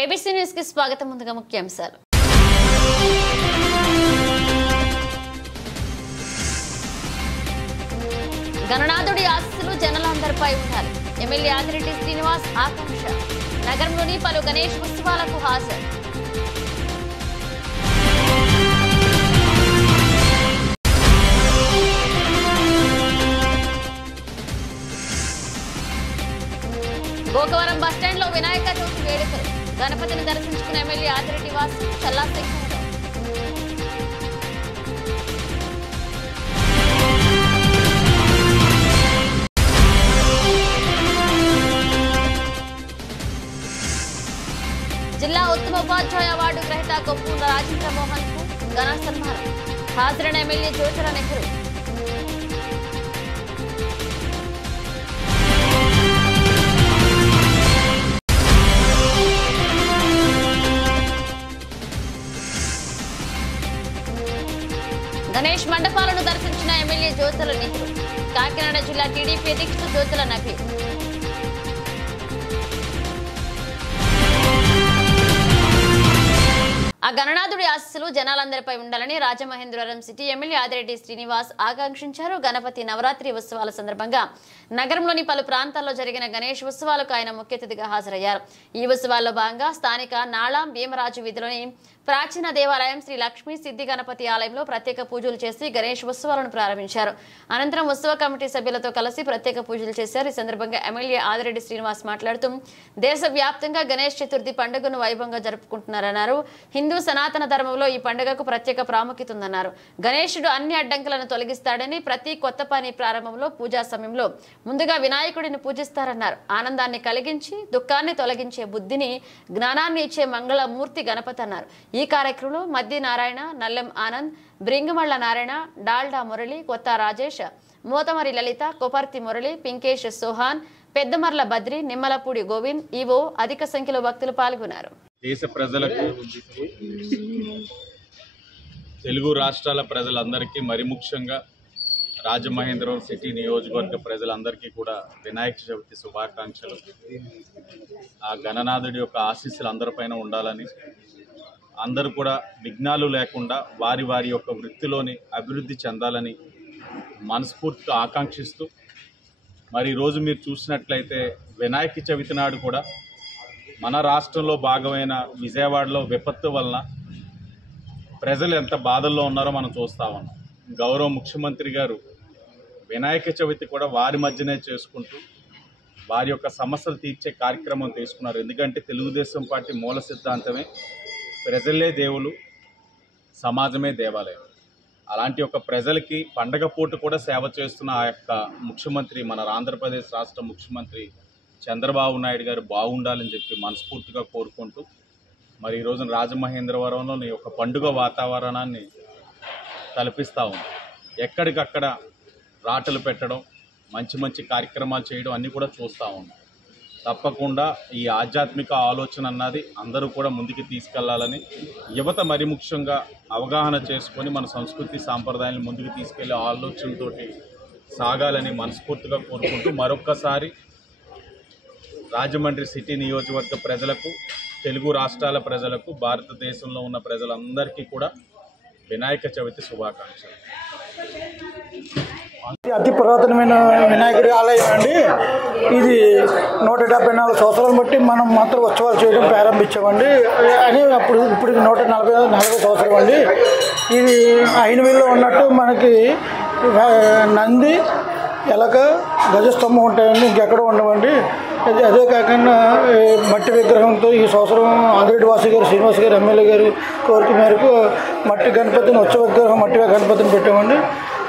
ABC news కి స్వాగతం. ముందుగా ముఖ్యాంశాలు. గణనాథుడి ఆశీస్సులు జనాలందరిపై ఉండాలి. ఎమ్మెల్యే ఆదిరెడ్డి శ్రీనివాస్ ఆకాంక్ష. నగరంలోని పలు గణేష్ ఉత్సవాలకు హాజరు. గోకవరం బస్టాండ్ లో వినాయక చవితి వేడుకలు. గణపతిని దర్శించుకున్న ఎమ్మెల్యే ఆదిరెడ్డి వాసు చల్లాసింగ్. జిల్లా ఉత్తమ ఉపాధ్యాయ అవార్డు గ్రహీత కొప్పుల రాజేంద్ర మోహన్ కు ఘన సన్మానం. హాజరైన ఎమ్మెల్యే జ్యోతిరా నెహ్రూ. గణేష్ మండపాలను దర్శించిన ఎమ్మెల్యే జ్యోతుల నెహ్రూ. కాకినాడ జిల్లా టీడీపీ అధ్యక్షుడు జ్యోతుల నబీర్. ఆ గణనాథుడి ఆశీస్సులు జనాలందరిపై ఉండాలని రాజమహేంద్రవరం సిటీ ఎమ్మెల్యే ఆదిరెడ్డి శ్రీనివాస్ ఆకాంక్షించారు. గణపతి నవరాత్రి ఉత్సవాల సందర్భంగా నగరంలోని పలు ప్రాంతాల్లో జరిగిన గణేష్ ఉత్సవాలకు ఆయన ముఖ్య అతిథిగా హాజరయ్యారు. ఈ ఉత్సవాల్లో భాగంగా స్థానిక నాళం భీమరాజు వీధిలోని ప్రాచీన దేవాలయం శ్రీ లక్ష్మీ సిద్ధి గణపతి ఆలయంలో ప్రత్యేక పూజలు చేసి గణేష్ ఉత్సవాలను ప్రారంభించారు. అనంతరం ఉత్సవ కమిటీ సభ్యులతో కలిసి ప్రత్యేక పూజలు చేశారు. ఈ సందర్భంగా ఎమ్మెల్యే ఆదిరెడ్డి శ్రీనివాస్ మాట్లాడుతూ దేశవ్యాప్తంగా గణేష్ చతుర్థి పండుగను వైభవంగా జరుపుకుంటున్నారన్నారు. హిందూ సనాతన ధర్మంలో ఈ పండుగకు ప్రత్యేక ప్రాముఖ్యత ఉందన్నారు. గణేశుడు అన్ని అడ్డంకులను తొలగిస్తాడని, ప్రతి కొత్త పని ప్రారంభంలో పూజా సమయంలో ముందుగా వినాయకుడిని పూజిస్తారన్నారు. ఆనందాన్ని కలిగించి దుఃఖాన్ని తొలగించే బుద్ధిని, జ్ఞానాన్ని ఇచ్చే మంగళమూర్తి గణపతి అన్నారు. ఈ కార్యక్రమంలో మద్ది నారాయణ, నల్లెం ఆనంద్, బ్రింగమళ్ల నారాయణ, డాల్డా మురళి, కొత్త రాజేష్, మోతమరి లలిత, కొపర్తి మురళి, పింకేష్ సోహాన్, పెద్దమర్ల బద్రి, నిమ్మలపూడి గోవింద్, ఈవో అధిక సంఖ్యలో భక్తులు పాల్గొన్నారు. దేశ ప్రజలకు, తెలుగు రాష్ట్రాల ప్రజలందరికీ, మరి ముఖ్యంగా రాజమహేంద్రవరం సిటీ నియోజకవర్గ ప్రజలందరికీ కూడా వినాయక చవితి శుభాకాంక్షలు. ఆ గణనాథుడి యొక్క ఆశీస్సులు అందరిపైన ఉండాలని, అందరూ కూడా విఘ్నాలు లేకుండా వారి వారి యొక్క వృత్తిలోని అభివృద్ధి చెందాలని మనస్ఫూర్తిగా ఆకాంక్షిస్తూ, మరి ఈరోజు మీరు చూసినట్లయితే వినాయక చవితి నాడు కూడా మన రాష్ట్రంలో భాగమైన విజయవాడలో విపత్తు వలన ప్రజలు ఎంత బాధల్లో ఉన్నారో మనం చూస్తూ ఉన్నాం. గౌరవ ముఖ్యమంత్రి గారు వినాయక చవితి కూడా వారి మధ్యనే చేసుకుంటూ వారి యొక్క సమస్యలు తీర్చే కార్యక్రమం తీసుకున్నారు. ఎందుకంటే తెలుగుదేశం పార్టీ మూల సిద్ధాంతమే ప్రజలే దేవులు, సమాజమే దేవాలయం. అలాంటి ఒక ప్రజలకి పండగ పూట కూడా సేవ చేస్తున్న ఆ యొక్క ముఖ్యమంత్రి, మన ఆంధ్రప్రదేశ్ రాష్ట్ర ముఖ్యమంత్రి చంద్రబాబు నాయుడు గారు బాగుండాలని చెప్పి మనస్ఫూర్తిగా కోరుకుంటూ, మరి ఈరోజు రాజమహేంద్రవరంలో ఒక పండుగ వాతావరణాన్ని కల్పిస్తూ ఉంది. ఎక్కడికక్కడ రాటలు పెట్టడం, మంచి మంచి కార్యక్రమాలు చేయడం అన్నీ కూడా చూస్తూ ఉన్నాం. తప్పకుండా ఈ ఆధ్యాత్మిక ఆలోచన అన్నది అందరూ కూడా ముందుకు తీసుకెళ్లాలని, యువత మరి ముఖ్యంగా అవగాహన చేసుకొని మన సంస్కృతి సాంప్రదాయాలను ముందుకు తీసుకెళ్లే ఆలోచనతోటి సాగాలని మనస్ఫూర్తిగా కోరుకుంటూ, మరొక్కసారి రాజమండ్రి సిటీ నియోజకవర్గ ప్రజలకు, తెలుగు రాష్ట్రాల ప్రజలకు, భారతదేశంలో ఉన్న ప్రజలందరికీ కూడా వినాయక చవితి శుభాకాంక్షలు. అతి పురాతనమైన వినాయకుడి ఆలయం అండి. ఇది 174 సంవత్సరాలు బట్టి మనం మాత్రం ఉత్సవాలు చేయడం ప్రారంభించామండి. అని ఇప్పుడు 140 సంవత్సరం అండి. ఇది ఐనవీల్లో ఉన్నట్టు మనకి నంది, ఎలక, గజస్తంభం ఉంటాయండి, ఇంకెక్కడ ఉండవండి. అదే కాకుండా మట్టి విగ్రహంతో ఈ సంవత్సరం ఆదిరెడ్డి వాసు గారు, శ్రీనివాస్ గారు, ఎమ్మెల్యే గారు కోరిక మేరకు మట్టి గణపతిని, ఉత్సవ విగ్రహం మట్టి గణపతిని పెట్టామండి.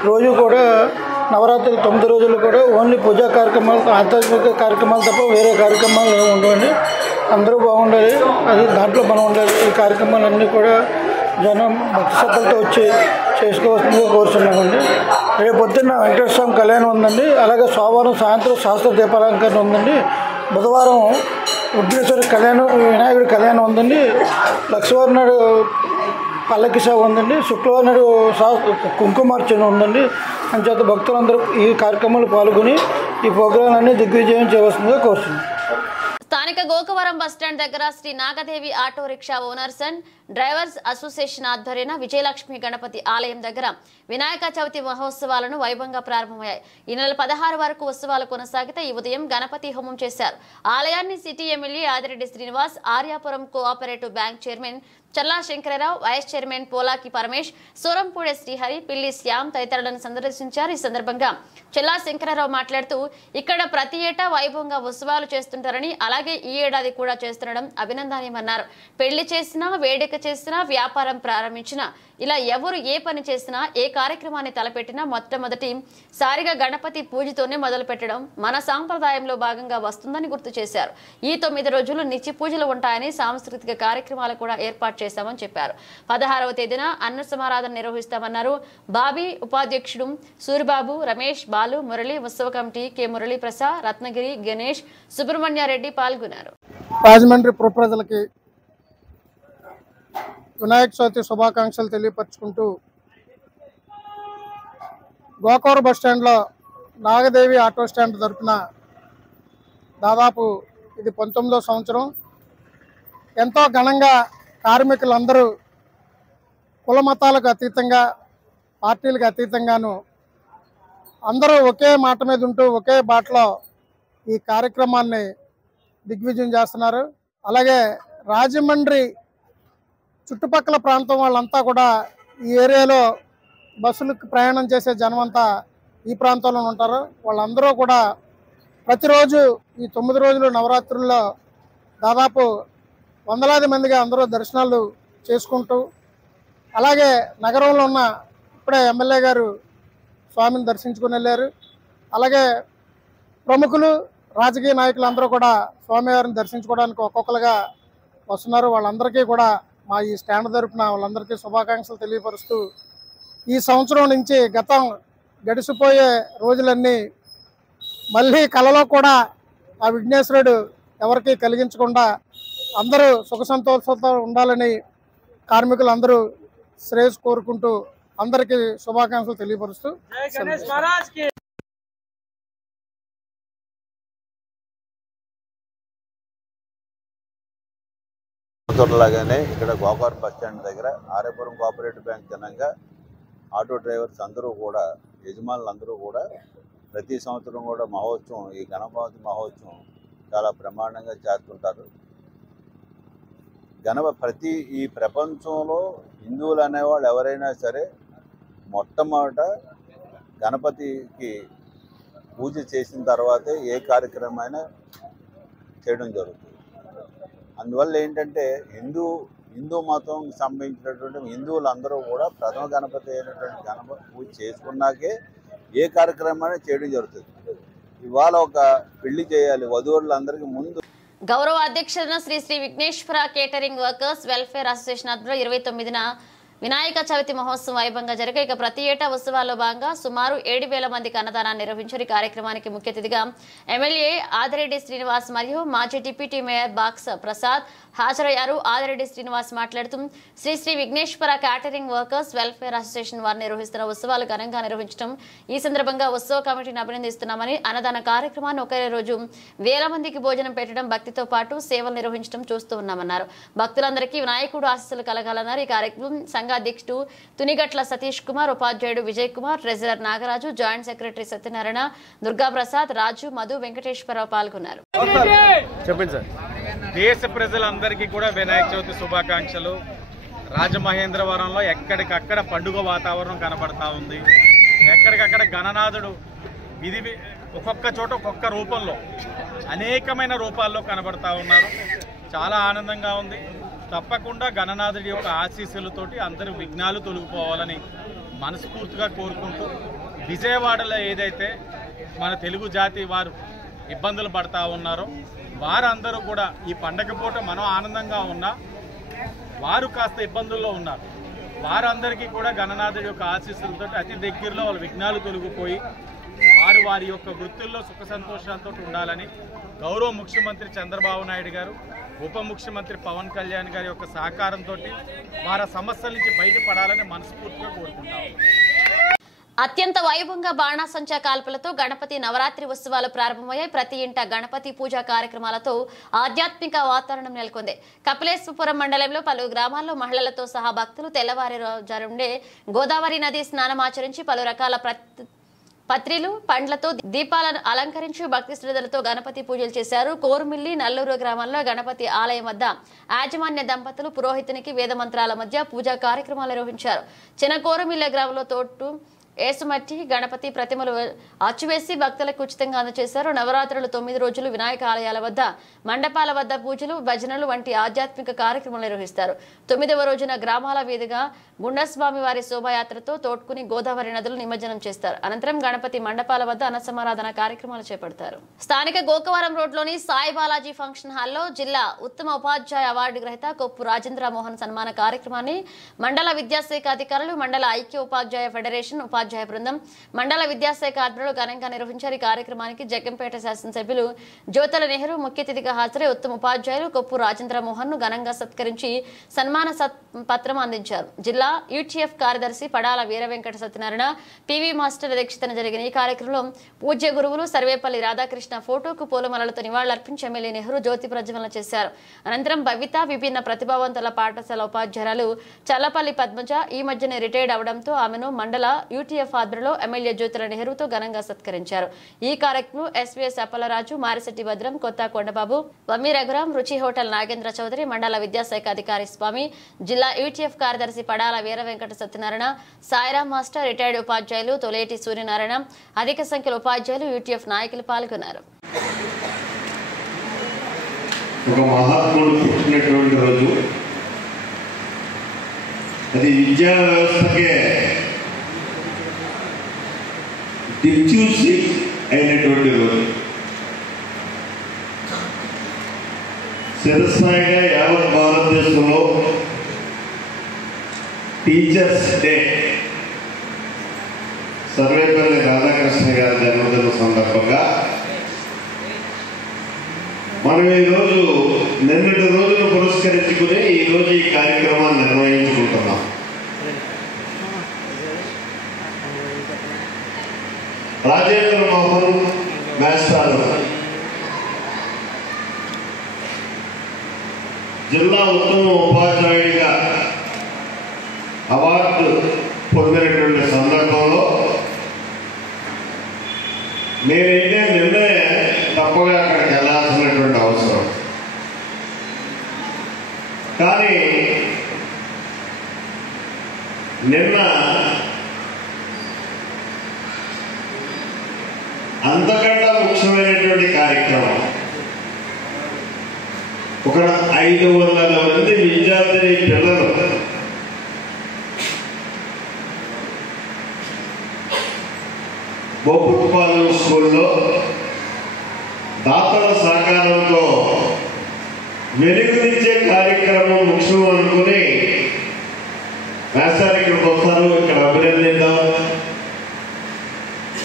రోజు కూడా నవరాత్రి 9 రోజులు కూడా ఓన్లీ పూజా కార్యక్రమాలు, ఆధ్యాత్మిక కార్యక్రమాలు తప్ప వేరే కార్యక్రమాలు ఏమి ఉండవండి. అందరూ బాగుండాలి, అది దాంట్లో మనం ఉండాలి. ఈ కార్యక్రమాలన్నీ కూడా జనం భక్తి శ్రద్ధలతో వచ్చి చేసుకోవాల్సిందిగా కోరుతున్నామండి. రేపు పొద్దున్న వెంకటేశ్వర స్వామి కళ్యాణం ఉందండి. అలాగే సోమవారం సాయంత్రం శాస్త్ర దీపాలంకరణ ఉందండి. బుధవారం విఘ్నేశ్వరి కళ్యాణం, వినాయకుడి కళ్యాణం ఉందండి. లక్షవారం నాడు పల్లకి సేవ ఉందండి. శుక్రవారం నాడు కుంకుమార్చన ఉందండి. అంచేత భక్తులందరూ ఈ కార్యక్రమాలు పాల్గొని ఈ ప్రోగ్రాంలన్నీ దిగ్విజయం చేయవలసిందిగా కోరుతున్నాం. స్థానిక గోకవరం బస్టాండ్ దగ్గర Shri Nagadevi auto rickshaw owners and drivers association ఆధ్వర్యాన విజయలక్ష్మి గణపతి ఆలయం దగ్గర వినాయక చవితి మహోత్సవాలను వైభవంగా ప్రారంభమయ్యాయి. ఈ నెల 16 వరకు ఉత్సవాలు కొనసాగితే ఈ ఉదయం గణపతి హోమం చేశారు. ఆలయాన్ని city MLA Adireddy Srinivas, Aryapuram cooperative bank chairman Challa Sankararao, vice chairman Polaki Paramesh, Sorampudi Srihari, Pilli Shyam తదితరులను సందర్శించారు. ఈ సందర్భంగా చల్లా శంకరరావు మాట్లాడుతూ ఇక్కడ ప్రతి ఏటా వైభవంగా ఉత్సవాలు చేస్తుంటారని, అలాగే ఈ ఏడాది కూడా చేస్తుండడం అభినందనీయమన్నారు. పెళ్లి చేసినా, వేడుక చేసినా, వ్యాపారం ప్రారంభించినా, ఇలా ఎవరు ఏ పని చేసినా, ఏ కార్యక్రమాన్ని తలపెట్టినా మొట్టమొదటి సారిగా గణపతి పూజతోనే మొదలు పెట్టడం మన సాంప్రదాయంలో భాగంగా వస్తుందని గుర్తు చేశారు. ఈ 9 రోజులు నిత్య పూజలు ఉంటాయని, సాంస్కృతిక కార్యక్రమాలు కూడా ఏర్పాటు చేశామని చెప్పారు. 16వ తేదీన అన్న సమారాధన నిర్వహిస్తామన్నారు. బాబీ ఉపాధ్యక్షుడు సూరిబాబు, రమేష్, బాలు, మురళి, ఉత్సవ కమిటీ కె మురళీ ప్రసాద్, రత్నగిరి, గణేష్, సుబ్రహ్మణ్యారెడ్డి పాల్గొన్నారు. రాజమండ్రి పుర ప్రజలకి వినాయక చవితి శుభాకాంక్షలు తెలియపరుచుకుంటూ గోకవరం బస్టాండ్లో నాగదేవి ఆటో స్టాండ్ తరపున దాదాపు ఇది 19వ సంవత్సరం ఎంతో ఘనంగా కార్మికులందరూ కుల మతాలకు అతీతంగా, పార్టీలకు అతీతంగాను అందరూ ఒకే మాట మీద ఉంటూ ఒకే బాటలో ఈ కార్యక్రమాన్ని దిగ్విజయం చేస్తున్నారు. అలాగే రాజమండ్రి చుట్టుపక్కల ప్రాంతం వాళ్ళంతా కూడా ఈ ఏరియాలో బస్సులకు ప్రయాణం చేసే జనం అంతా ఈ ప్రాంతంలో ఉంటారు. వాళ్ళందరూ కూడా ప్రతిరోజు ఈ 9 రోజులు నవరాత్రుల్లో దాదాపు వందలాది మందిగా అందరూ దర్శనాలు చేసుకుంటూ, అలాగే నగరంలో ఉన్న ఇప్పుడే ఎమ్మెల్యే గారు స్వామిని దర్శించుకుని వెళ్ళారు. అలాగే ప్రముఖులు, రాజకీయ నాయకులు అందరూ కూడా స్వామివారిని దర్శించుకోవడానికి ఒక్కొక్కరుగా వస్తున్నారు. వాళ్ళందరికీ కూడా మా ఈ స్టాండ్ తరపున వాళ్ళందరికీ శుభాకాంక్షలు తెలియపరుస్తూ, ఈ సంవత్సరం నుంచి గతం గడిచిపోయే రోజులన్నీ మళ్ళీ కలలో కూడా ఆ విఘ్నేశ్వరుడు ఎవరికి కలిగించకుండా అందరూ సుఖ సంతోషంతో ఉండాలని కార్మికులు అందరూ శ్రేయస్ కోరుకుంటూ అందరికీ శుభాకాంక్షలు తెలియపరుస్తూ లాగానే ఇక్కడ గోకవరం బస్టాండ్ దగ్గర ఆర్యాపురం కోఆపరేటివ్ బ్యాంక్ జనంగా ఆటో డ్రైవర్స్ అందరూ కూడా, యజమానులు అందరూ కూడా ప్రతి సంవత్సరం కూడా మహోత్సవం, ఈ గణపతి మహోత్సవం చాలా బ్రహ్మాండంగా చేస్తుంటారు. ప్రతి ఈ ప్రపంచంలో హిందువులు అనేవాళ్ళు ఎవరైనా సరే మొట్టమొదట గణపతికి పూజ చేసిన తర్వాతే ఏ కార్యక్రమమైనా చేయడం జరుగుతుంది. అందువల్ల ఏంటంటే హిందూ మతం సంబంధించినటువంటి హిందువులందరూ కూడా ప్రథమ గణపతి అయినటువంటి గణపతి పూజ చేసుకున్నాకే ఏ కార్యక్రమాన్ని చేయడం జరుగుతుంది. ఇవాళ ఒక పెళ్లి చేయాలి, వధువులందరికీ ముందు గౌరవ అధ్యక్షులైన Shri Vighneshwara catering workers welfare association ఆధ్వర్యంలో 29న వినాయక చవితి మహోత్సవం వైభవంగా జరిగే. ఇక ప్రతి ఏటా ఉత్సవాల్లో భాగంగా సుమారు 7,000 మందికి అన్నదానాన్ని నిర్వహించారు. ఈ కార్యక్రమానికి ముఖ్య అతిథిగా ఎమ్మెల్యే ఆదిరెడ్డి శ్రీనివాస్ మరియు మాజీ డిప్యూటీ మేయర్ బాక్స్ ప్రసాద్ హాజరయ్యారు. ఆదిరెడ్డి శ్రీనివాస్ మాట్లాడుతూ Sri Vighneshwara catering workers welfare association వారు నిర్వహిస్తున్న ఉత్సవాలు ఘనంగా నిర్వహించడం, ఈ సందర్భంగా ఉత్సవ కమిటీని అభినందిస్తున్నామని, అన్నదాన కార్యక్రమాన్ని ఒకే రోజు 1000 మందికి భోజనం పెట్టడం, భక్తితో పాటు సేవలు నిర్వహించడం చూస్తూ ఉన్నామన్నారు. భక్తులందరికీ వినాయకుడు ఆశీస్సులు కలగాలన్నారు. ఈ కార్యక్రమం సంఘాధ్యక్షుడు తునిగట్ల సతీష్ కుమార్, ఉపాధ్యాయుడు Vijay Kumar, treasurer Nagaraju, joint secretary Satyanarayana, Durga Prasad, Raju, Madhu, Venkateswararao పాల్గొన్నారు. దేశ ప్రజలందరికీ కూడా వినాయక చవితి శుభాకాంక్షలు. రాజమహేంద్రవరంలో ఎక్కడికక్కడ పండుగ వాతావరణం కనబడతా ఉంది. ఎక్కడికక్కడ గణనాథుడు ఒక్కొక్క చోట ఒక్కొక్క రూపంలో, అనేకమైన రూపాల్లో కనబడతా ఉన్నారు. చాలా ఆనందంగా ఉంది. తప్పకుండా గణనాథుడి యొక్క ఆశీస్సులతోటి అందరూ విఘ్నాలు తొలగిపోవాలని మనస్ఫూర్తిగా కోరుకుంటూ, విజయవాడలో ఏదైతే మన తెలుగు జాతి వారు ఇబ్బందులు పడతా ఉన్నారో వారందరూ కూడా ఈ పండగ పూట మనం ఆనందంగా ఉన్నా వారు కాస్త ఇబ్బందుల్లో ఉన్నారు. వారందరికీ కూడా గణనాథుడి యొక్క ఆశీస్సులతో అతి దగ్గరలో వాళ్ళ విఘ్నాలు తొలగిపోయి వారు వారి యొక్క వృత్తుల్లో సుఖ సంతోషాలతో ఉండాలని గౌరవ ముఖ్యమంత్రి చంద్రబాబు నాయుడు గారు, ఉప ముఖ్యమంత్రి పవన్ కళ్యాణ్ గారి యొక్క సహకారంతో వారి సమస్యల నుంచి బయటపడాలని మనస్ఫూర్తిగా కోరుకుంటాము. అత్యంత వైభవంగా బాణాసంచా కాల్పులతో గణపతి నవరాత్రి ఉత్సవాలు ప్రారంభమయ్యాయి. ప్రతి ఇంట గణపతి పూజా కార్యక్రమాలతో ఆధ్యాత్మిక వాతావరణం నెలకొంది. కపిలేశ్వరపురం మండలంలో పలు గ్రామాల్లో మహిళలతో సహా భక్తులు తెల్లవారుజామునే గోదావరి నది స్నానమాచరించి పలు రకాల పత్రిలు పండ్లతో దీపాలను అలంకరించి భక్తి శ్రద్ధలతో గణపతి పూజలు చేశారు. కోరుమిల్లి నల్లూరు గ్రామంలో గణపతి ఆలయం వద్ద యాజమాన్య దంపతులు పురోహితునికి వేద మంత్రాల మధ్య పూజా కార్యక్రమాలు నిర్వహించారు. చిన్న కోరుమిల్లి గ్రామంలో తోటు ఏసుమట్టి గణపతి ప్రతిమలు అచ్చువేసి భక్తులకు ఉచితంగా అందజేశారు. నవరాత్రులు 9 రోజులు వినాయక ఆలయాల వద్ద మండపాల వద్ద పూజలు భజనలు వంటి ఆధ్యాత్మిక కార్యక్రమాలు నిర్వహిస్తారు. 9వ రోజున గ్రామాల వీధిగా గుండస్వామి వారి శోభాయాత్రతో తోడ్కుని గోదావరి నదులు నిమజ్జనం చేస్తారు. అనంతరం గణపతి మండపాల వద్ద అన్నసమారాధన కార్యక్రమాలు చేపడతారు. స్థానిక గోకవరం రోడ్లోని సాయి బాలాజీ ఫంక్షన్ హాల్లో జిల్లా ఉత్తమ ఉపాధ్యాయ అవార్డు గ్రహీత కొప్పు రాజేంద్ర మోహన్ సన్మాన కార్యక్రమాన్ని మండల విద్యాశాఖ అధికారులు, మండల ఐక్య ఉపాధ్యాయ ఫెడరేషన్ ఉపాధ్యాయ బృందం, మండల విద్యాశాఖ ఆధ్వర్యంలో ఘనంగా నిర్వహించారు. ఈ కార్యక్రమానికి జగ్గంపేట శాసనసభ్యులు జ్యోతుల నెహ్రూ ముఖ్య అతిథిగా హాజరై ఉత్తమ ఉపాధ్యాయులు కొప్పు రాజేంద్ర మోహన్ ను ఘనంగా సత్కరించి సన్మాన పత్రం అందించారు. జిల్లా యూటీఎఫ్ కార్యదర్శి పడాల వీర వెంకట సత్యనారాయణ, పివి మాస్టర్ అధ్యక్షతన జరిగిన ఈ కార్యక్రమంలో పూజ్య గురువులు సర్వేపల్లి రాధాకృష్ణ ఫోటోకు పూలమాలలతో నివాళులర్పించి ఎమ్మెల్యే నెహ్రూ జ్యోతి ప్రజ్వలన చేశారు. అనంతరం భవిత విభిన్న ప్రతిభావంతుల పాఠశాల ఉపాధ్యాయురాలు చల్లపల్లి పద్మజ ఈ మధ్యనే రిటైర్డ్ అవడంతో ఆమెను మండల యూటీఎఫ్ ఆధ్వర్యంలో ఎమ్మెల్యే జ్యోతుల నెహ్రూతో ఘనంగా సత్కరించారు. ఈ కార్యక్రమం ఎస్వీఎస్ అప్పలరాజు, మారిశెట్టి భద్రం, కొత్త కొండబాబు, వమ్మి రఘురాం, రుచి హోటల్ నాగేంద్ర చౌదరి, మండల విద్యాశాఖ అధికారి స్వామి, జిల్లా యూటీఎఫ్ కార్యదర్శి పడాల వీర వెంకట సత్యనారాయణ, సాయిరాం మాస్టర్, రిటైర్డ్ ఉపాధ్యాయులు తొలేటి సూర్యనారాయణ, అధిక సంఖ్యలో ఉపాధ్యాయులు యూటీఎఫ్ నాయకులు పాల్గొన్నారు. ఒక మహాత్ముడు పుట్టినటువంటి రోజు, అది విద్యా వ్యవస్థకే దిక్చూసి అయినటువంటి రోజు. శిరస్థాయిగా యావత్ భారతదేశంలో టీచర్స్ డే సర్వేపల్లి రాధాకృష్ణ గారి జన్మదిన సందర్భంగా మనం ఈరోజు నిన్నటి రోజును పురస్కరించుకుని ఈరోజు ఈ కార్యక్రమాన్ని నిర్వహించుకుంటున్నాం. రాజేంద్ర మోహన్ మాస్టర్ జిల్లా ఉత్తమ ఉపాధ్యాయుడిగా అవార్డు పొందినటువంటి సందర్భంలో నేనైతే నిన్నే తప్పగా అక్కడికి వెళ్ళాల్సినటువంటి అవసరం. కానీ నిన్న అంతకన్నా ముఖ్యమైనటువంటి కార్యక్రమం, ఒక 500 మంది విద్యార్థిని పిల్లలు బొప్పుపాలెం స్కూల్లో దాతల సహకారంతో వెలుగునిచ్చే కార్యక్రమం ముఖ్యం అనుకుని వేసారి ఇక్కడికి వస్తారు, ఇక్కడ అభినందిద్దాం,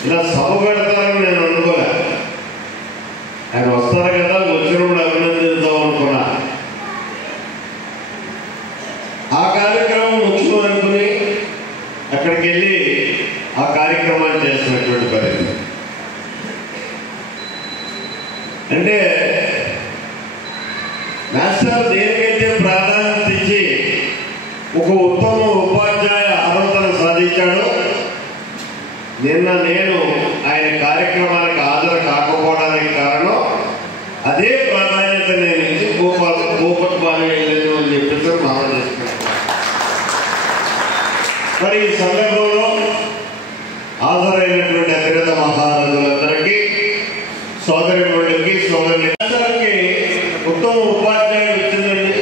ఇలా సభ పెడతారని నేను అనుకోలే. ఆయన వస్తారు కదా, వచ్చినప్పుడు అభినందిద్దాం అనుకున్నా. ఆ కార్యక్రమం ముఖ్యం అనుకుని అక్కడికి వెళ్ళి ఆ కార్యక్రమాన్ని చేసినటువంటి పరిస్థితి. అంటే మాస్టర్ దేనికైతే ప్రాధాన్యత ఇచ్చి ఒక ఉత్తమ ఉపాధ్యాయ అర్హతను సాధించాడో, నిన్న నేను ఆయన కార్యక్రమానికి హాజరు కాకపోవడానికి కారణం అదే ప్రాధాన్యత నేను ఇచ్చి గోపట్ బాగా వెళ్ళాను అని చెప్పేసి మనం చేసుకుంటాం. మరి ఈ సందర్భంలో హాజరైనటువంటి అతిరథ మహారాజులందరికీ, సోదరిమణులకి, సోదరులకి ఉత్తమ ఉపాధ్యాయుడు వచ్చిందండి,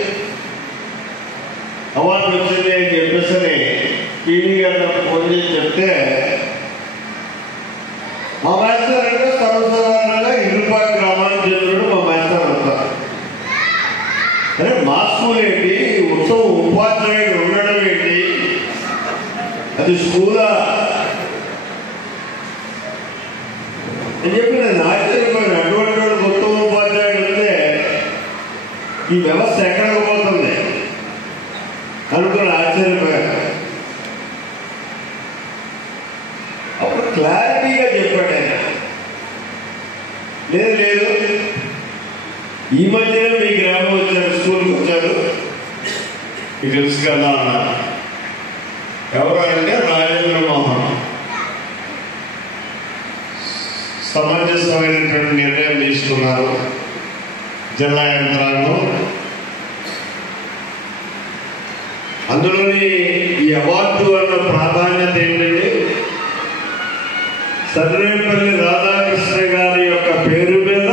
అవార్డు వచ్చింది అని చెప్పేసి టీవీ గారు ఫోన్ చేసి చెప్తే, మా మాస్టర్ అంటే సర్వసాధారణంగా ఇరుపాటి గ్రామానికి చెందినప్పుడు మా మాస్టర్ అంటారు. అరే మా స్కూల్ ఏంటి, ఉత్తమ ఉపాధ్యాయుడు ఉండడం ఏంటి, అది స్కూలా అని చెప్పి నేను ఆశ్చర్యపోయాను. అటువంటి ఉత్తమ ఉపాధ్యాయుడు ఉంటే ఈ వ్యవస్థ ఎక్కడికి పోతుంది అనుకుని ఆశ్చర్యపోయాను. క్లారిటీగా చెప్పాడు ఆయన. లేదు లేదు, ఈ మధ్యనే మీ గ్రామం వచ్చారు, స్కూల్కి వచ్చారు, మీకు తెలుసు కదా అన్నారు. ఎవరు అంటే రాజేంద్ర మోహన్. సమంజసమైనటువంటి నిర్ణయం తీసుకున్నారు జిల్లా యంత్రాంగం. అందులోని ఈ అవార్డు వల్ల ప్రాధాన్యత ఏంటంటే సర్వేపల్లి రాధాకృష్ణ గారి యొక్క పేరు మీద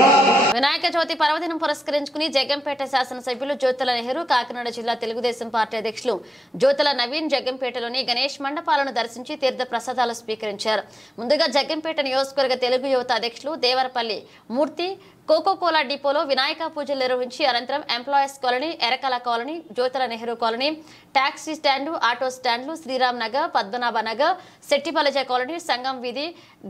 వినాయక చవితి పర్వదినం పురస్కరించుకుని జగ్గంపేట శాసనసభ్యులు జ్యోతుల నెహ్రూ, కాకినాడ జిల్లా తెలుగుదేశం పార్టీ అధ్యక్షులు జ్యోతుల నవీన్ జగ్గంపేటలోని గణేష్ మండపాలను దర్శించి తీర్థ ప్రసాదాలు స్వీకరించారు. ముందుగా జగ్గంపేట నియోజకవర్గ తెలుగు యువత అధ్యక్షులు దేవరపల్లి మూర్తి కోకోకోలా డిపోలో వినాయక పూజలు నిర్వహించి అనంతరం employees colony, Erakala colony, Jyothula Nehru colony, taxi stand, auto స్టాండ్లు, శ్రీరామ్ నగర్, పద్మనాభ నగర్, శెట్టిపలజ కాలనీ, సంగం వీధి,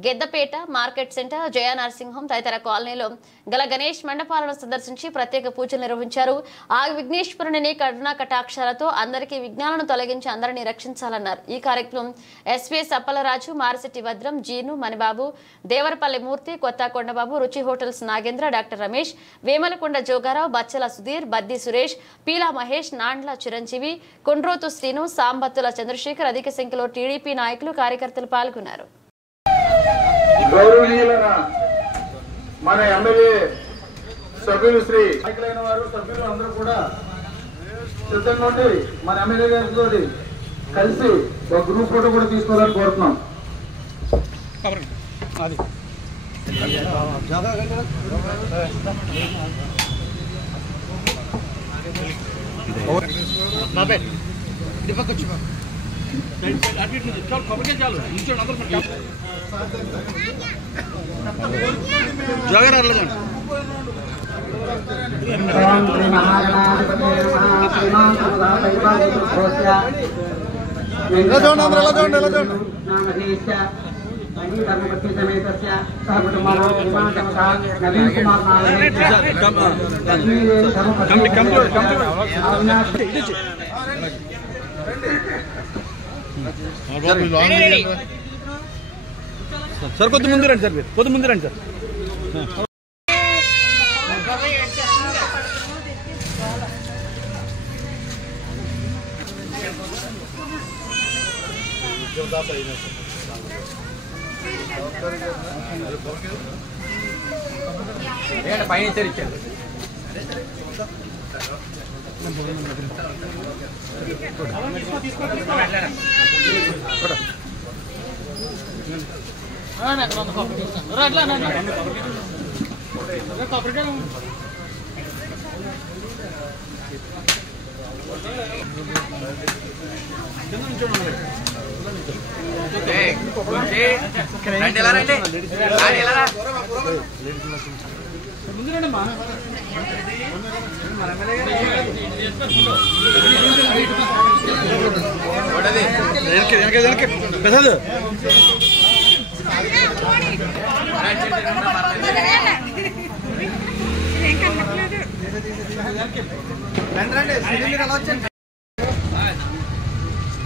గెద్దపేట, మార్కెట్ సెంటర్, జయ నరసింహం తదితర కాలనీలో గల గణేష్ మండపాలను సందర్శించి ప్రత్యేక పూజలు నిర్వహించారు. ఆ విఘ్నేశ్వరుని కరుణా కటాక్షాలతో అందరికీ విఘ్నాలను తొలగించి అందరినీ రక్షించాలన్నారు. ఈ కార్యక్రమం ఎస్వీఎస్ అప్పలరాజు, మారిశెట్టి వద్రం, జీను, మణిబాబు, దేవరపల్లి మూర్తి, కొత్త కొండబాబు, రుచి హోటల్స్ నాగేంద్ర, డాక్టర్ రమేష్, వేమలకొండ జోగారావు, బచ్చల సుధీర్, బద్ది సురేష్, పీలా మహేష్, నాండ్ల చిరంజీవి, కొండ్రోతు శ్రీను, సాంబత్తుల చంద్రశేఖర్ అధిక సంఖ్యలో టీడీపీ నాయకులు, కార్యకర్తలు పాల్గొన్నారు. మన ఎమ్మెల్యే సభ్యులు శ్రీ నాయకులైన వారు సభ్యులు అందరూ కూడా సిద్ధంగా ఉండి మన ఎమ్మెల్యే గారితో కలిసి ఒక గ్రూప్ ఫోటో కూడా తీసుకోవాలని కోరుతున్నాం. సార్ కొద్ది ముందు రండి సార్, మీరు కొద్ది ముందు రండి సార్. పైన ఇచ్చారు పెద్దది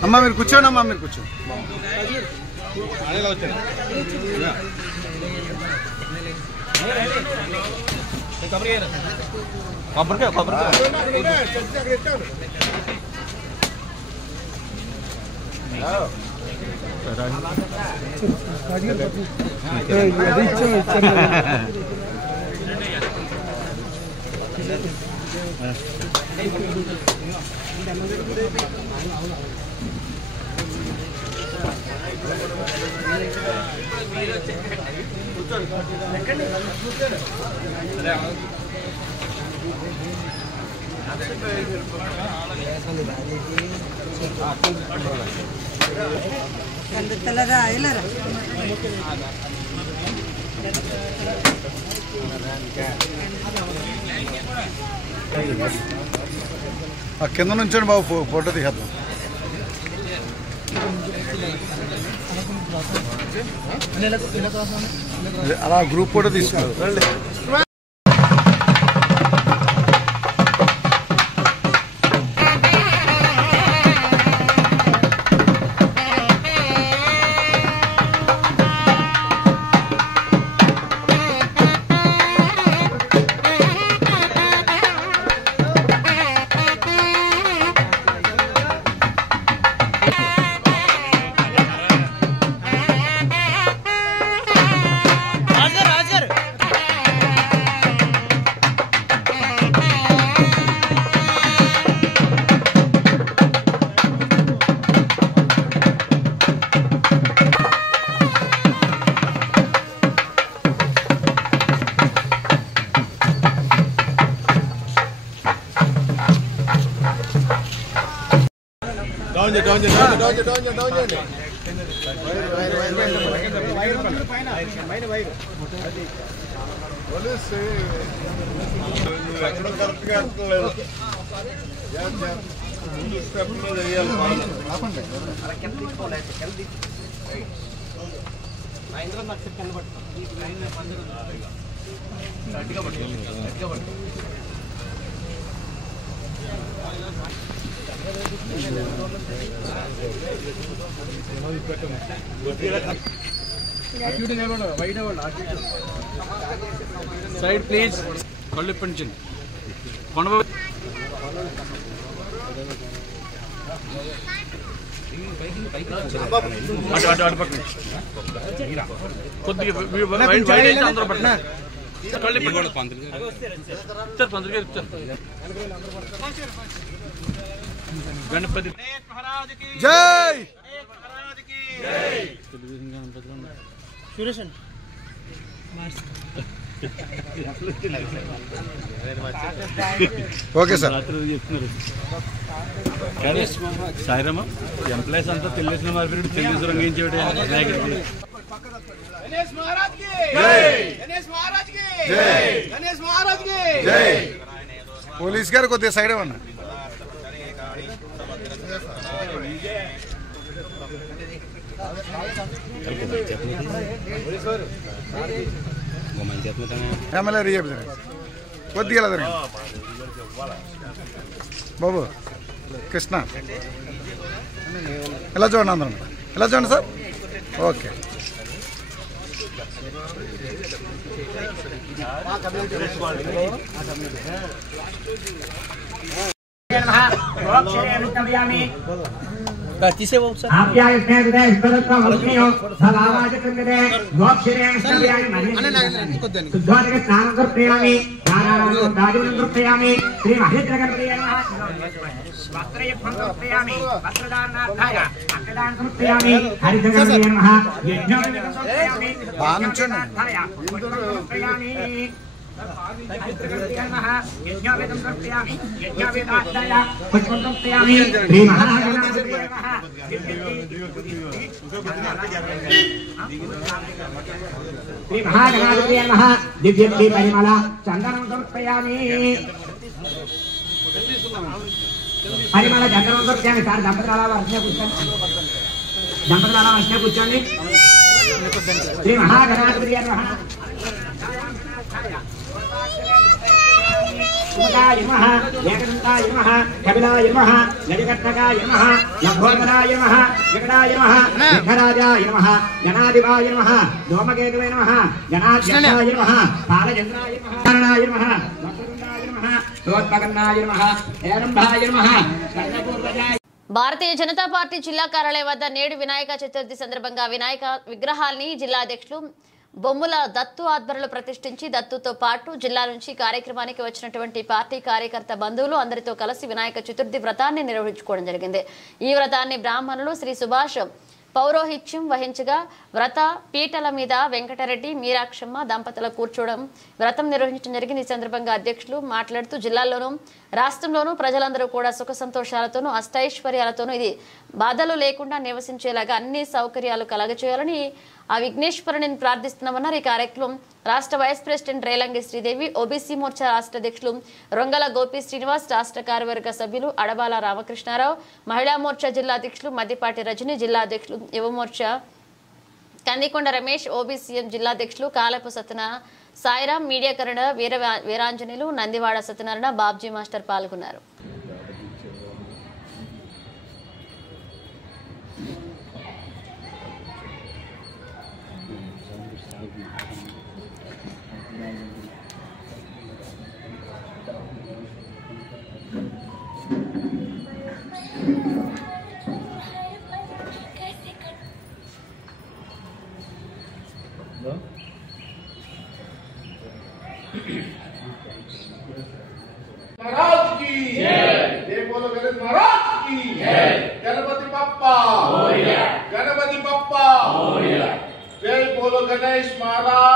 అమ్మా, మీరు కూర్చోండి అమ్మా, మీరు కూర్చోండి. కింద నుంచండి బాబు, ఫోటో తీసేద్దాం. అలా గ్రూప్ ఫోటో తీసుకోండి. Side please. కళ్ళు పెంచండి. గణపతి జై. Okay sir. సాయిరామా ఎంప్లాయీస్ అంతా తెలిసిన మార్పిడి తెలుగు రంగించేవాడు పోలీస్ గారు కొద్దిగా సైడ్ అవ్వండి. ఎమ్మెల్యే రియా కొద్దిగా బాబు కృష్ణ ఎలా చూడండి, అందరం ఎలా చూడండి సార్. ఓకే. పరిమళ చందనం సమర్పయామి. పరిమళ చందనం సమర్పయామి. సార్ దంపతులు అలా వర్షనే కూర్చోండి. దంపతులు అలా వర్షనే కూర్చోండి. శ్రీ మహాగణాధిపతి ఏకదంతాయ నమః, కపిలాయ నమః, గజకర్ణకాయ నమః, లభోదరాయ నమః, జగడాయ నమః, విఘ్నరాజాయ నమః, జనాధిపాయ నమః, ధూమకేతువే నమః, జనాధ్యక్షాయ నమః, పాలచంద్రాయ నమః, కారణాయ నమః, వక్రతుండాయ నమః, ప్రోత్పకన్నాయ నమః, హేరంభాయ నమః, కర్ణపూర్వజాయ. భారతీయ జనతా పార్టీ జిల్లా కార్యాలయం వద్ద నేడు వినాయక చతుర్థి సందర్భంగా వినాయక విగ్రహాల్ని జిల్లా అధ్యక్షులు బొమ్ముల దత్తు ఆధ్వర్యంలో ప్రతిష్ఠించి దత్తుతో పాటు జిల్లా నుంచి కార్యక్రమానికి వచ్చినటువంటి పార్టీ కార్యకర్త బంధువులు అందరితో కలిసి వినాయక చతుర్థి వ్రతాన్ని నిర్వహించుకోవడం జరిగింది. ఈ వ్రతాన్ని బ్రాహ్మణులు శ్రీ సుభాష్ పౌరోహిత్యం వహించగా వ్రత పీటల మీద వెంకటరెడ్డి మీరాక్షమ్మ దంపతుల కూర్చోవడం వ్రతం నిర్వహించడం జరిగింది. ఈ సందర్భంగా అధ్యక్షులు మాట్లాడుతూ జిల్లాల్లోనూ రాష్ట్రంలోనూ ప్రజలందరూ కూడా సుఖ సంతోషాలతోనూ అష్టైశ్వర్యాలతోనూ ఇది బాధలు లేకుండా నివసించేలాగా అన్ని సౌకర్యాలు కలగచేయాలని ఆ విఘ్నేశ్వరుని ప్రార్థిస్తున్నామన్నారు. ఈ కార్యక్రమం రాష్ట్ర vice president Relangi Sridevi, OBC Morcha రాష్ట్ర అధ్యక్షులు రొంగల గోపి శ్రీనివాస్, రాష్ట్ర కార్యవర్గ సభ్యులు అడబాల రామకృష్ణారావు, మహిళా మోర్చా జిల్లా అధ్యక్షులు మద్దిపాటి రజని, జిల్లా అధ్యక్షులు యువ మోర్చా కందికొండ రమేష్, ఓబీసీఎం జిల్లా అధ్యక్షులు కాలపు సత్యన సాయిరాం, మీడియాకరణ వీరాంజనేయులు, నందివాడ సత్యనారాయణ, బాబ్జీ మాస్టర్ పాల్గొన్నారు. महाराज की जय। जय बोलो गणेश महाराज की जय। गणपति बप्पा मोरया, गणपति बप्पा मोरया। जय बोलो गणेश महाराज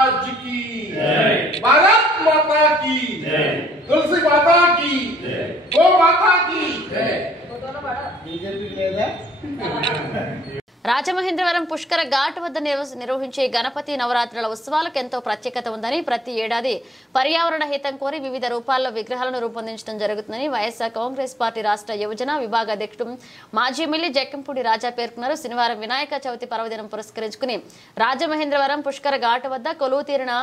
రాజమహేంద్రవరం పుష్కర ఘాట్ వద్ద నిర్వహించే గణపతి నవరాత్రుల ఉత్సవాలకు ఎంతో ప్రత్యేకత ఉందని, ప్రతి ఏడాది పర్యావరణ హితం కోరి వివిధ రూపాల్లో విగ్రహాలను రూపొందించడం జరుగుతుందని వైఎస్ఆర్ కాంగ్రెస్ పార్టీ రాష్ట్ర యువజన విభాగ అధ్యక్షుడు మాజీ ఎమ్మెల్యే జక్కంపూడి రాజా పేర్కొన్నారు. శనివారం వినాయక చవితి పర్వదినం పురస్కరించుకుని రాజమహేంద్రవరం పుష్కర ఘాట్ వద్ద కొలువు తీరిన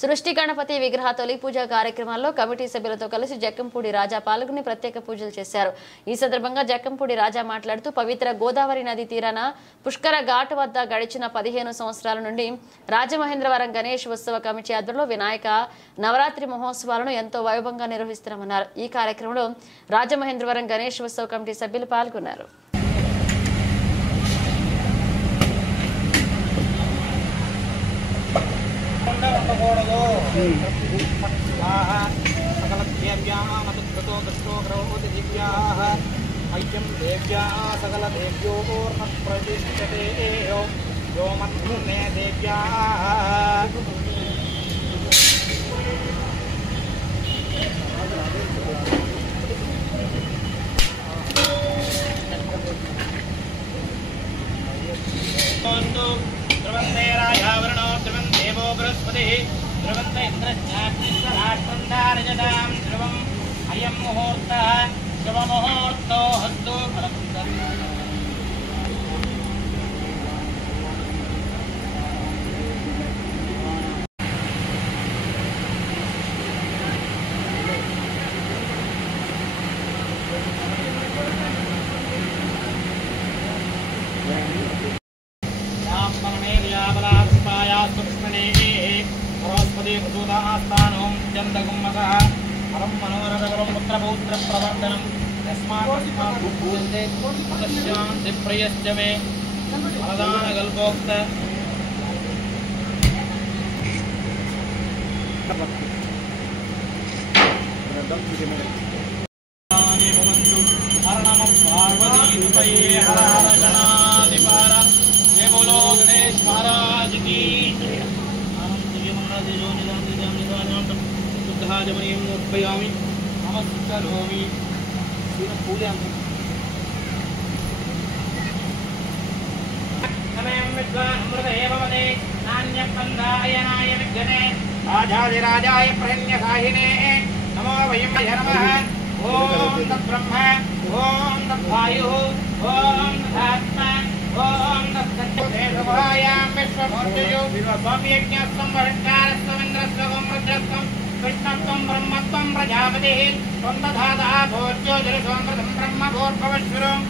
సృష్టి గణపతి విగ్రహ తొలి పూజ కార్యక్రమాల్లో కమిటీ సభ్యులతో కలిసి జక్కంపూడి రాజా పాల్గొని ప్రత్యేక పూజలు చేశారు. ఈ సందర్భంగా జక్కంపూడి రాజా మాట్లాడుతూ పవిత్ర గోదావరి నది తీరాన పుష్కర ఘాట్ వద్ద గడిచిన 15 సంవత్సరాల నుండి రాజమహేంద్రవరం గణేష్ ఉత్సవ కమిటీ ఆధ్వర్యంలో వినాయక నవరాత్రి మహోత్సవాలను ఎంతో వైభవంగా నిర్వహిస్తున్నామన్నారు. ఈ కార్యక్రమంలో రాజమహేంద్రవరం గణేష్ ఉత్సవ కమిటీ సభ్యులు పాల్గొన్నారు. ఐక్యం దేవ్యా సకల దేవ్యోర్న ప్రతిష్ఠతే యో మన్నే దేవ్యా ధ్రువందే రాజావరణో ధ్రువం దేవో బృహస్పతి ధ్రువంత ఇంద్రజాగ్నిష్టరాష్ట్రంధారజతాం ధ్రువం అయం ముహూర్త శుభముహూర్తో హస్తు స్థానం చందగుమ్మస హరం మనోరథవరం పుత్రపౌత్ర ప్రవర్ధనం యస్మాశాంతి ప్రియశ్చ మే వరదాన కల్పోక్త హర హర గణాధిపార జయ బోలో గణేష్ మహారాజ్ की शुद्धाजमनीयं नोत्पयामि नमस्करोमि पूजयामि नमः विद्वान् अमृतहेमवदे नान्यस्कन्धायनाय विद्यने राजाधिराजाय प्रण्यसाहिने नमो वयं नमः ॐ तद्ब्रह्म ॐ तद्वायुः ॐ तदात्मा ॐ तत्सत्यदेशभायां विश्वमूर्तयो स्वयज्ञस्तं वरत्कारस्त्वमिन्द्रस्त्वं रुद्रस्त्वं कृष्णत्वं ब्रह्मत्वं प्रजापतिः त्वं दधातः भोज्योतिरसोऽमृतं ब्रह्मभूर्भवश्वरम्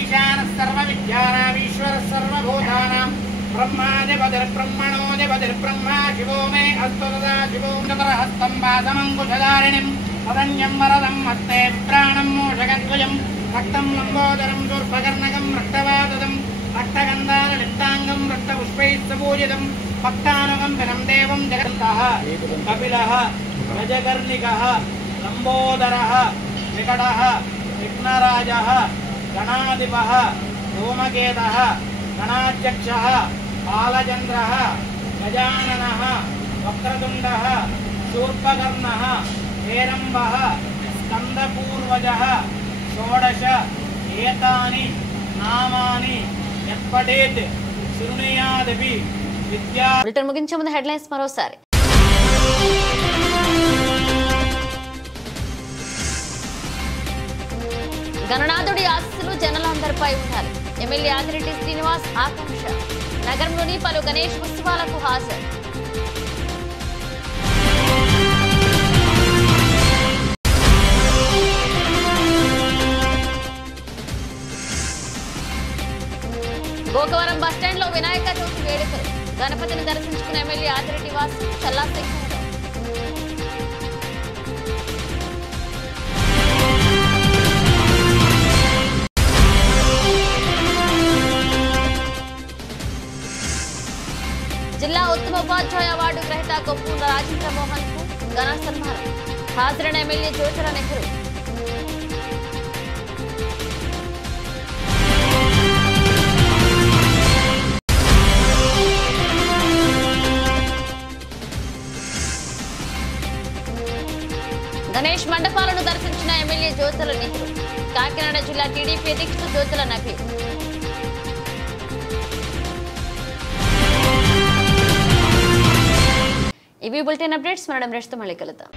ईशानः सर्वविद्यानामीश्वरः सर्वभूतानां ब्रह्मादिपतिर्ब्रह्मणोऽधिपतिर्ब्रह्मा शिवो मे अस्तु तदा शिवो चतुरहस्तं वासमङ्कुशधारिणीं तदन्यं वरदं हस्ते प्राणं मूषकद्वयं रक्तं लम्बोदरं दूर्भकर्णकं रक्तवातदं रक्तगन्धारलिप्ताङ्गं रक्तपुष्पैः पूजितं भक्तानुकम्पिनं देवं जगन्तः कपिलः गजकर्णिकः लम्बोदरः विकटः विघ्नराजः गणाधिपः धूमकेतः गणाध्यक्षः बालचन्द्रः गजाननः वक्रतुण्डः शूर्पकर्णः हेरम्बः स्कन्दपूर्वजः षोडश एतानि नामानि यत्पठेत् शृणुयादपि विद्या బులెటిన్ ముగించే ముందు హెడ్లైన్స్ మరోసారి. గణనాథుడి ఆశీస్సులు జనాలందరిపై ఉండాలి. ఎమ్మెల్యే ఆదిరెడ్డి శ్రీనివాస్ ఆకాంక్ష. నగరంలోని పలు గణేష్ ఉత్సవాలకు హాజరు. గోకవరం బస్టాండ్ లో వినాయక చవితి వేడుకలు. గణపతిని దర్శించుకున్న ఎమ్మెల్యే ఆదిరెడ్డి వాసు చల్లాసింగ్. జిల్లా ఉత్తమ ఉపాధ్యాయ అవార్డు గ్రహీత కొప్పుల రాజేంద్ర మోహన్ కు ఘన సన్మానం. హాజరైన ఎమ్మెల్యే జ్యోతిరా నెహ్రూ. గణేష్ మండపాలను దర్శించిన ఎమ్మెల్యే జ్యోతిరా నెహ్రూ. కాకినాడ జిల్లా టీడీపీ అధ్యక్షుడు దోతుల నబీ. ఇవి బులెటిన్ అప్డేట్స్. మనం రెస్ట్ మళ్ళీ కలుద్దాం.